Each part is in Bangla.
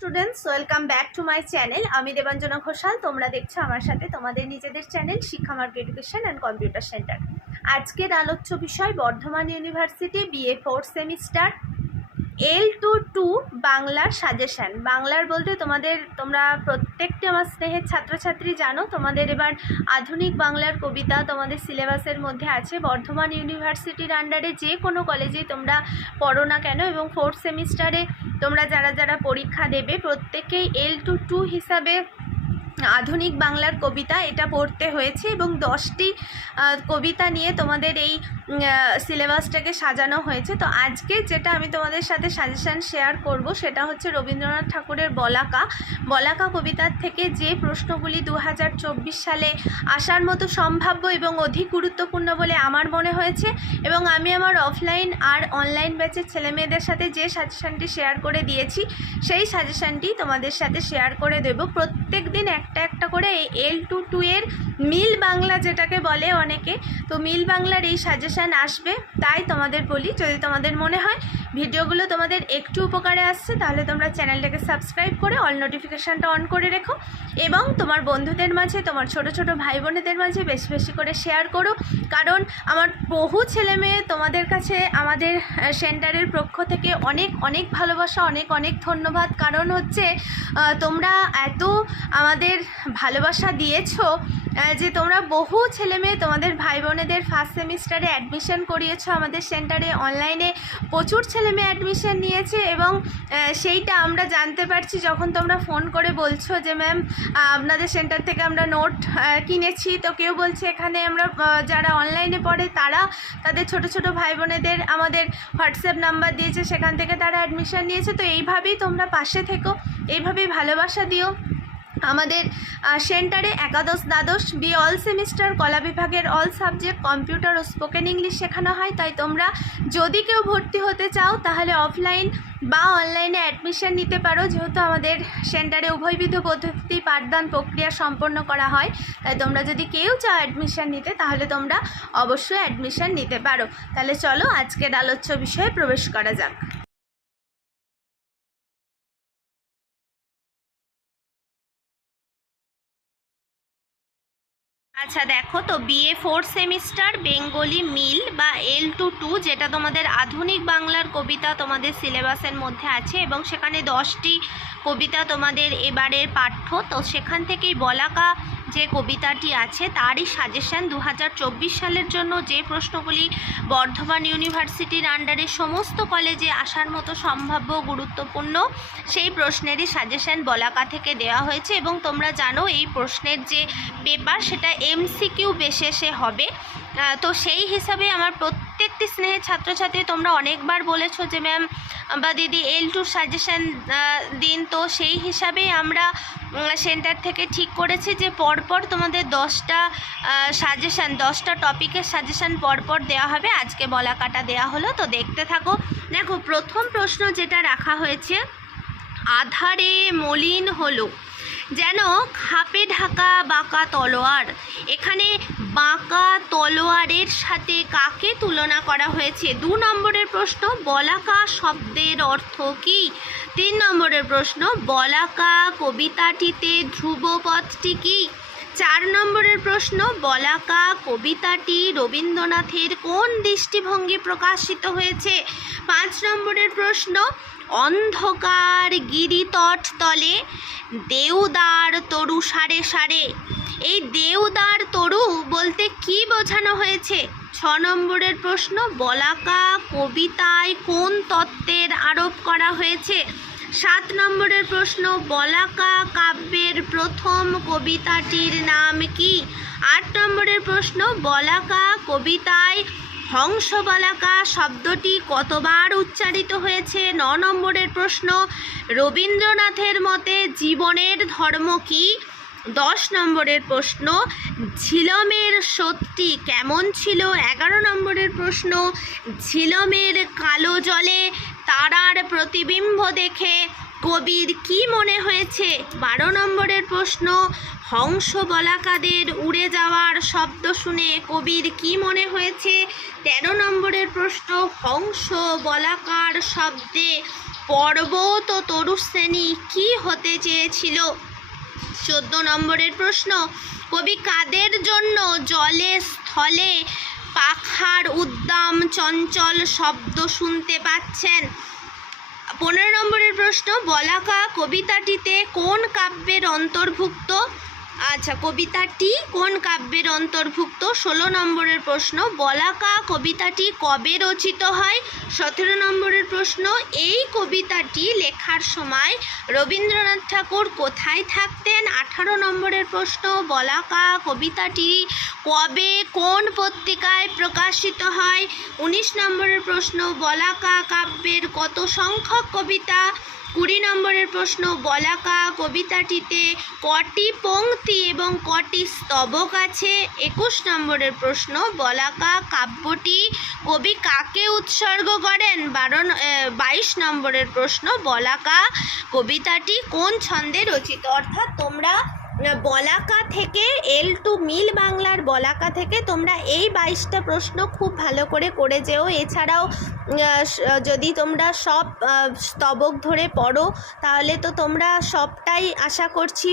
Students, welcome back to my channel. আমি দেবাঞ্জনা ঘোষাল। তোমরা দেখছো আমার সাথে তোমাদের নিজেদের channel Shikshamarg education and computer centre. আজকের আলোচ্য বিষয় Bardhaman university BA 4th semester L22 বাংলার সাজেশান। বাংলার বলতে তোমরা প্রত্যেকটি আমার স্নেহের ছাত্রছাত্রী জানো তোমাদের এবার আধুনিক বাংলার কবিতা তোমাদের সিলেবাসের মধ্যে আছে। বর্ধমান ইউনিভার্সিটির আন্ডারে যে কোনো কলেজেই তোমরা পড়ো না কেন এবং 4th সেমিস্টারে তোমরা যারা পরীক্ষা দেবে প্রত্যেকেই L22 হিসাবে আধুনিক বাংলার কবিতা এটা পড়তে হয়েছে এবং 10টি কবিতা নিয়ে তোমাদের এই সিলেবাসটাকে সাজানো হয়েছে। তো আজকে যেটা আমি তোমাদের সাথে সাজেশান শেয়ার করব সেটা হচ্ছে রবীন্দ্রনাথ ঠাকুরের বলাকা কবিতার থেকে যে প্রশ্নগুলি 2024 সালে আসার মতো সম্ভাব্য এবং অধিক গুরুত্বপূর্ণ বলে আমার মনে হয়েছে এবং আমি আমার অফলাইন আর অনলাইন ব্যাচের ছেলেমেয়েদের সাথে যে সাজেশানটি শেয়ার করে দিয়েছি সেই সাজেশানটি তোমাদের সাথে শেয়ার করে দেব। প্রত্যেক দিন একটা করে এই L22 এর মিল বাংলা যেটাকে বলে অনেকে, তো মিল বাংলার এই সাজেশান আসবে। তাই তোমাদের বলি, যদি তোমাদের মনে হয় ভিডিওগুলো তোমাদের একটু উপকারে আসছে তাহলে তোমরা চ্যানেলটাকে সাবস্ক্রাইব করে অল নোটিফিকেশানটা অন করে রেখো এবং তোমার বন্ধুদের মাঝে, তোমার ছোট ভাই বোনেদের মাঝে বেশি বেশি করে শেয়ার করো। কারণ আমার বহু ছেলেমেয়ে তোমাদের কাছে আমাদের সেন্টারের পক্ষ থেকে অনেক ভালোবাসা, অনেক ধন্যবাদ। কারণ হচ্ছে তোমরা এত আমাদের ভালোবাসা দিয়েছো যে তোমরা বহু ছেলেমেয়ে তোমাদের ভাই বোনেদের ফার্স্ট সেমিস্টারে অ্যাডমিশন করিয়েছো আমাদের সেন্টারে। অনলাইনে প্রচুর ছেলেমেয়ে অ্যাডমিশন নিয়েছে এবং সেইটা আমরা জানতে পারছি যখন তোমরা ফোন করে বলছো যে ম্যাম আপনাদের সেন্টার থেকে আমরা নোট কিনেছি। তো কেউ বলছে এখানে আমরা যারা অনলাইনে পড়ে তারা তাদের ছোট ভাই বোনেদের আমাদের হোয়াটসঅ্যাপ নাম্বার দিয়েছে, সেখান থেকে তারা অ্যাডমিশন নিয়েছে। তো এইভাবেই তোমরা পাশে থেকো, এইভাবেই ভালোবাসা দিও। আমাদের সেন্টারে একাদশ দ্বাদশ BA অল সেমিস্টার কলা বিভাগের অল সাবজেক্ট কম্পিউটার ও স্পোকেন ইংলিশ শেখানো হয়। তাই তোমরা যদি কেউ ভর্তি হতে চাও তাহলে অফলাইন বা অনলাইনে অ্যাডমিশন নিতে পারো। যেহেতু আমাদের সেন্টারে উভয়বিধ পদ্ধতি পাঠদান প্রক্রিয়া সম্পন্ন করা হয়, তাই তোমরা যদি কেউ চাও অ্যাডমিশন নিতে তাহলে তোমরা অবশ্যই অ্যাডমিশন নিতে পারো। তাহলে চলো আজকের আলোচ্য বিষয়ে প্রবেশ করা যাক। আচ্ছা দেখো, তো BA 4th সেমিস্টার বেঙ্গলি মিল বা L22 যেটা তোমাদের আধুনিক বাংলার কবিতা তোমাদের সিলেবাসের মধ্যে আছে এবং সেখানে 10টি কবিতা তোমাদের এবারের পাঠ্য। তো সেখান থেকেই বলাকা যে কবিতাটি আছে তারই সাজেশান 2024 সালের জন্য যে প্রশ্নগুলি বর্ধমান ইউনিভার্সিটির আন্ডারে সমস্ত কলেজে আসার মতো সম্ভাব্য গুরুত্বপূর্ণ সেই প্রশ্নেরই সাজেশান বলাকা থেকে দেওয়া হয়েছে। এবং তোমরা জানো এই প্রশ্নের যে পেপার সেটা MCQ বেসিসে হবে। তো সেই হিসাবে আমার প্রত্যেকটি স্নেহের ছাত্রছাত্রী তোমরা অনেকবার বলেছো যে ম্যাম বা দিদি L2 সাজেশান দিন। তো সেই হিসাবেই আমরা সেন্টার থেকে ঠিক করেছি যে পরপর তোমাদের 10টা সাজেশান, 10টা টপিকের সাজেশান পরপর দেওয়া হবে। আজকে বলাকাটা দেওয়া হলো, তো দেখতে থাকো। দেখো, প্রথম প্রশ্ন যেটা রাখা হয়েছে, আধারে মলিন হলো যেন খাপে ঢাকা বাঁকা তলোয়ার। এখানে বাঁকা তলোয়ারের সাথে কাকে তুলনা করা হয়েছে? 2 নম্বরের প্রশ্ন, বলাকা শব্দের অর্থ কী? 3 নম্বরের প্রশ্ন, বলাকা কবিতাটিতে ধ্রুবপদটি কী? 4 নম্বরের প্রশ্ন, বলাকা কবিতাটি রবীন্দ্রনাথের কোন দৃষ্টিভঙ্গি প্রকাশিত হয়েছে? 5 নম্বরের প্রশ্ন, অন্ধকার গিরিতট তলে দেউদার তরু সারে সারে। এই দেউদার তরু বলতে কি বোঝানো হয়েছে? 6 নম্বরের প্রশ্ন, বলাকা কবিতায় কোন তত্ত্বের আরোপ করা হয়েছে? 7 নম্বরের প্রশ্ন, বলাকা কাব্যের প্রথম কবিতাটির নাম কি? 8 নম্বরের প্রশ্ন, বলাকা কবিতায় হংস বলাকা শব্দটি কতবার উচ্চারিত হয়েছে? 9 নম্বরের প্রশ্ন, রবীন্দ্রনাথের মতে জীবনের ধর্ম কি? 10 নম্বরের প্রশ্ন, ঝিলমের স্রোতটি কেমন ছিল? 11 নম্বরের প্রশ্ন, ঝিলমের কালো জলে তারার প্রতিবিম্ব দেখে কবির কি মনে হয়েছে? 12 নম্বরের প্রশ্ন, হংস বলাকাদের উড়ে যাওয়ার শব্দ শুনে কবির কি মনে হয়েছে? 13 নম্বরের প্রশ্ন, হংস বলাকার শব্দে পর্বত ও তরু শ্রেণী কি হতে চেয়েছিল? 14 নম্বরের প্রশ্ন, কবি কাদের জন্য জলে স্থলে পাখার উদ্দাম চঞ্চল শব্দ শুনতে পাচ্ছেন? 15 নম্বরের প্রশ্ন, বলাকা কবিতাটিতে কোন কাব্যের অন্তর্ভুক্ত? কবিতাটি কোন কাব্যের অন্তর্ভুক্ত? 16 নম্বরের প্রশ্ন, বলাকা কবিতাটি কবে রচিত হয়? 17 নম্বরের প্রশ্ন, এই কবিতাটি লেখার সময় রবীন্দ্রনাথ ঠাকুর কোথায় থাকতেন? 18 নম্বরের প্রশ্ন, বলাকা কবিতাটি কবে কোন পত্রিকায় প্রকাশিত হয়? 19 নম্বরের প্রশ্ন, বলাকা কাব্যের কত সংখ্যক কবিতা? 20 নম্বরের প্রশ্ন, বলাকা কবিতাটিতে কটি পংক্তি এবং কটি স্তবক আছে? 21 নম্বরের প্রশ্ন, বলাকা কাব্যটি কবি কাকে উৎসর্গ করেন? 22 নম্বরের প্রশ্ন, বলাকা কবিতাটি কোন ছন্দে রচিত? অর্থাৎ তোমরা বলাকা থেকে এল টু মিল বাংলার বলাকা থেকে তোমরা এই 22টা প্রশ্ন খুব ভালো করে যেও। এছাড়াও যদি তোমরা সব স্তবক ধরে পড়ো তাহলে তো তোমরা সবটাই আশা করছি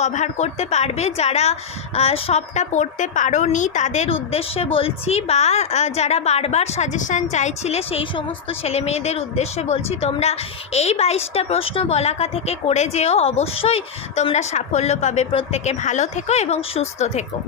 কভার করতে পারবে। যারা সবটা পড়তে পারোনি তাদের উদ্দেশ্যে বলছি, বা যারা বারবার সাজেশান চাইছিলে সেই সমস্ত ছেলেমেয়েদের উদ্দেশ্যে বলছি, তোমরা এই 22টা প্রশ্ন বলাকা থেকে করে যেও। অবশ্যই তোমরা সাফল্য পাবে। প্রত্যেকে ভালো থেকো এবং সুস্থ থেকো।